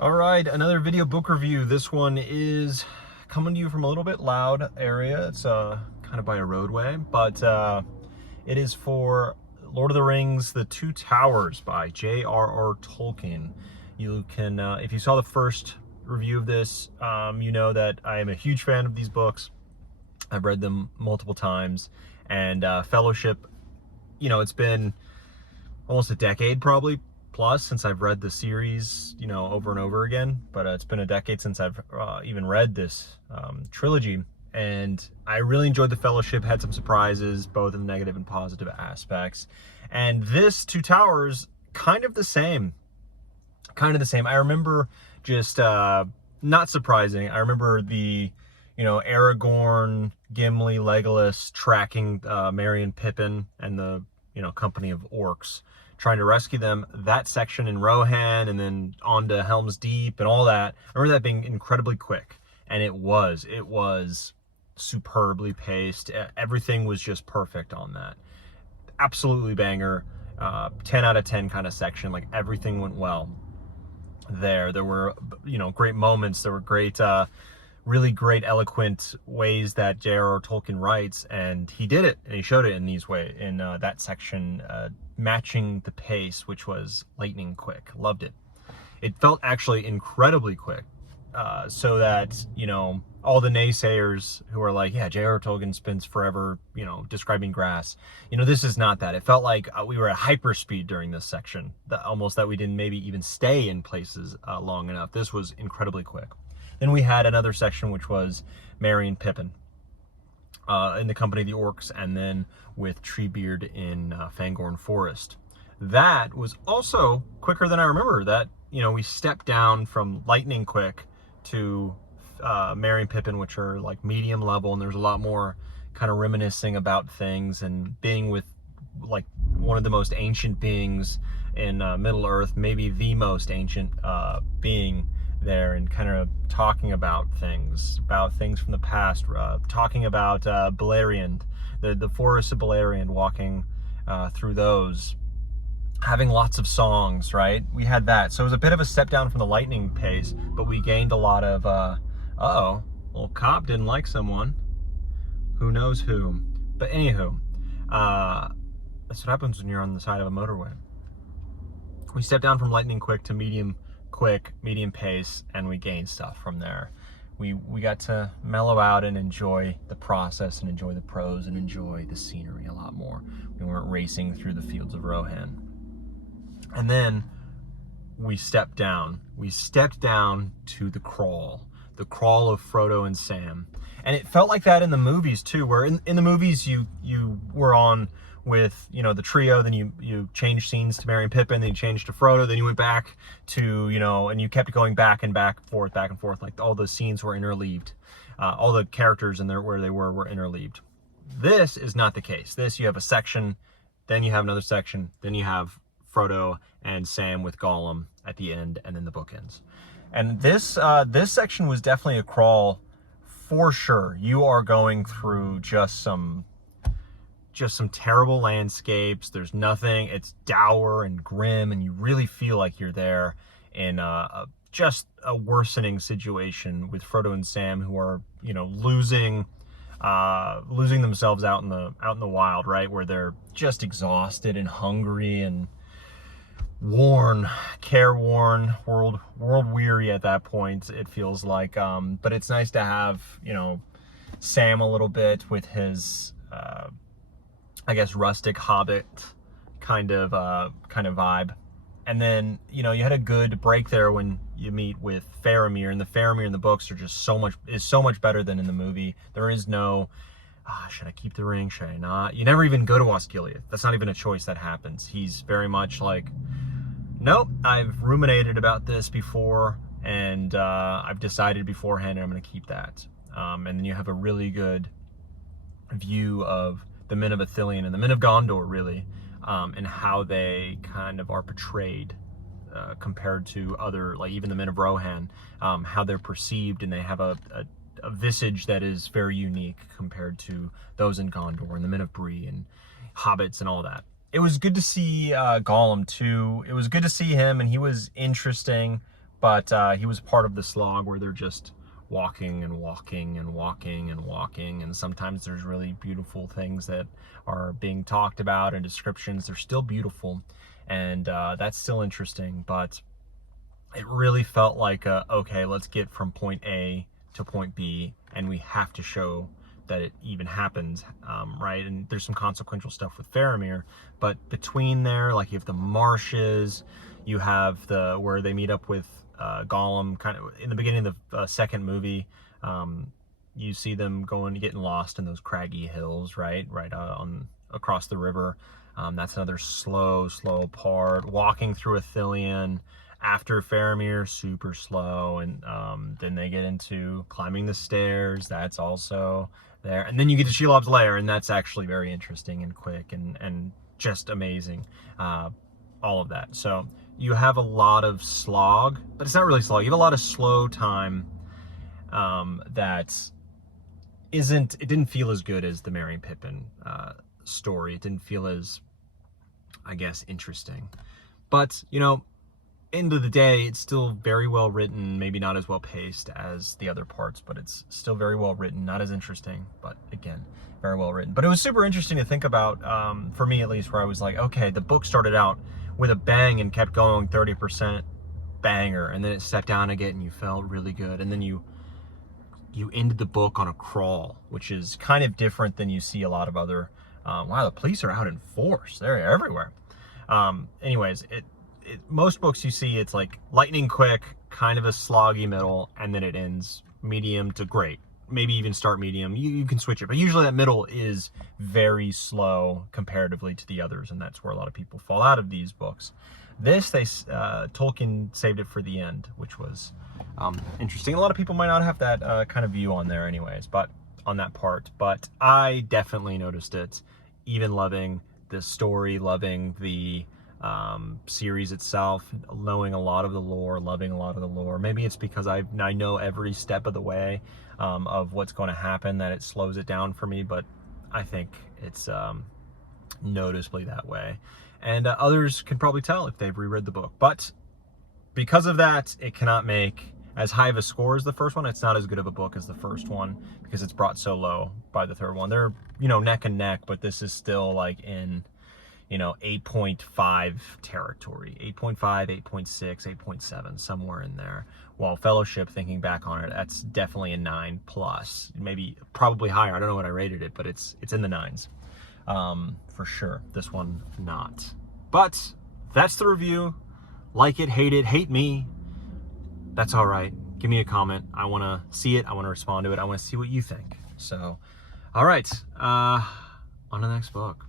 All right, another video book review. This one is coming to you from a little bit loud area. It's kind of by a roadway, but it is for Lord of the Rings, The Two Towers by J.R.R. Tolkien. You can, if you saw the first review of this, you know that I am a huge fan of these books. I've read them multiple times, and Fellowship, you know, it's been almost a decade probably plus since I've read the series, you know, over and over again, but it's been a decade since I've even read this trilogy, and I really enjoyed the Fellowship. Had some surprises, both in the negative and positive aspects, and this Two Towers, kind of the same. I remember just not surprising. I remember the, you know, Aragorn, Gimli, Legolas tracking Merry and Pippin and the, you know, company of orcs, trying to rescue them. That section in Rohan, and then on to Helm's Deep and all that. I remember that being incredibly quick, and it was superbly paced. Everything was just perfect on that. Absolutely banger. 10 out of 10 kind of section. Like, everything went well there. There were, you know, great moments. There were great, really great, eloquent ways that J.R.R. Tolkien writes, and he did it, and he showed it in these ways, in that section, matching the pace, which was lightning quick. Loved it. It felt actually incredibly quick, so that, you know, all the naysayers who are like, yeah, J.R.R. Tolkien spends forever, you know, describing grass. You know, this is not that. It felt like we were at hyperspeed during this section, almost that we didn't maybe even stay in places long enough. This was incredibly quick. Then we had another section, which was Merry and Pippin in the company of the orcs, and then with Treebeard in Fangorn Forest. That was also quicker than I remember. That, you know, we stepped down from lightning quick to Merry and Pippin, which are like medium level, and there's a lot more kind of reminiscing about things and being with like one of the most ancient beings in Middle Earth, maybe the most ancient being there, and kind of talking about things from the past, talking about Beleriand, the forests of Beleriand, walking through those, having lots of songs, right? We had that. So it was a bit of a step down from the lightning pace, but we gained a lot of, uh-oh, little cop didn't like someone. Who knows who? But anywho, that's what happens when you're on the side of a motorway. We stepped down from lightning quick to medium quick, medium pace, and we gained stuff from there. We got to mellow out and enjoy the process, and enjoy the prose, and enjoy the scenery a lot more. We weren't racing through the fields of Rohan. And then we stepped down. We stepped down to the crawl of Frodo and Sam. And it felt like that in the movies too, where in the movies you were on with, you know, the trio, then you changed scenes to Merry and Pippin, then you changed to Frodo, then you went back to, you know, and you kept going back and forth, like all the scenes were interleaved. All the characters and where they were interleaved. This is not the case. This, you have a section, then you have another section, then you have Frodo and Sam with Gollum at the end, and then the book ends. And this section was definitely a crawl for sure. You are going through just some terrible landscapes. There's nothing. It's dour and grim, and you really feel like you're there in just a worsening situation with Frodo and Sam, who are, you know, losing themselves out in the wild, right, where they're just exhausted and hungry and worn, careworn, world weary at that point, it feels like. But it's nice to have, you know, Sam a little bit with his I guess rustic hobbit kind of vibe. And then, you know, you had a good break there when you meet with Faramir, and the Faramir in the books are just so much better than in the movie. There is no, should I keep the ring? Should I not? You never even go to Osgiliath. That's not even a choice that happens. He's very much like, nope, I've ruminated about this before, and I've decided beforehand, and I'm going to keep that. And then you have a really good view of the men of Ithilien and the men of Gondor, really, and how they kind of are portrayed compared to other, like even the men of Rohan, how they're perceived, and they have a visage that is very unique compared to those in Gondor and the men of Bree and hobbits and all that. It was good to see Gollum too. It was good to see him, and he was interesting, But he was part of the slog where they're just walking and walking and walking and walking, and sometimes there's really beautiful things that are being talked about and descriptions. They're still beautiful, and that's still interesting, but it really felt like, okay, let's get from point A to point B, and we have to show that it even happens, right? And there's some consequential stuff with Faramir, but between there, like you have the marshes, you have where they meet up with Gollum, kind of in the beginning of the second movie. You see them getting lost in those craggy hills, right on across the river. That's another slow part. Walking through Ithilien after Faramir, super slow, and then they get into climbing the stairs. That's also there, and then you get to Shelob's lair, and that's actually very interesting and quick and just amazing. All of that. So you have a lot of slog, but it's not really slog. You have a lot of slow time that it didn't feel as good as the Merry and Pippin story. It didn't feel as, I guess, interesting. But, you know, end of the day, it's still very well written, maybe not as well paced as the other parts, but it's still very well written, not as interesting, but again, very well written. But it was super interesting to think about, for me at least, where I was like, okay, the book started out with a bang and kept going 30% banger, and then it stepped down again and you felt really good, and then you ended the book on a crawl, which is kind of different than you see a lot of other, wow, the police are out in force, they're everywhere. Anyways, most books you see, it's like lightning quick, kind of a sloggy middle, and then it ends medium to great. Maybe even start medium. You can switch it, but usually that middle is very slow comparatively to the others, and that's where a lot of people fall out of these books. This, Tolkien saved it for the end, which was interesting. A lot of people might not have that kind of view on there anyways, but on that part. But I definitely noticed it, even loving the story, loving the series itself, knowing a lot of the lore, loving a lot of the lore. Maybe it's because I know every step of the way of what's going to happen that it slows it down for me, but I think it's noticeably that way. And others can probably tell if they've reread the book. But because of that, it cannot make as high of a score as the first one. It's not as good of a book as the first one because it's brought so low by the third one. They're, you know, neck and neck, but this is still like in, you know, 8.5 territory, 8.5, 8.6, 8.7, somewhere in there. While Fellowship, thinking back on it, that's definitely a 9 plus, maybe probably higher. I don't know what I rated it, but it's in the 9s for sure. This one not. But that's the review. Like it, hate me. That's all right. Give me a comment. I want to see it. I want to respond to it. I want to see what you think. So, all right, on to the next book.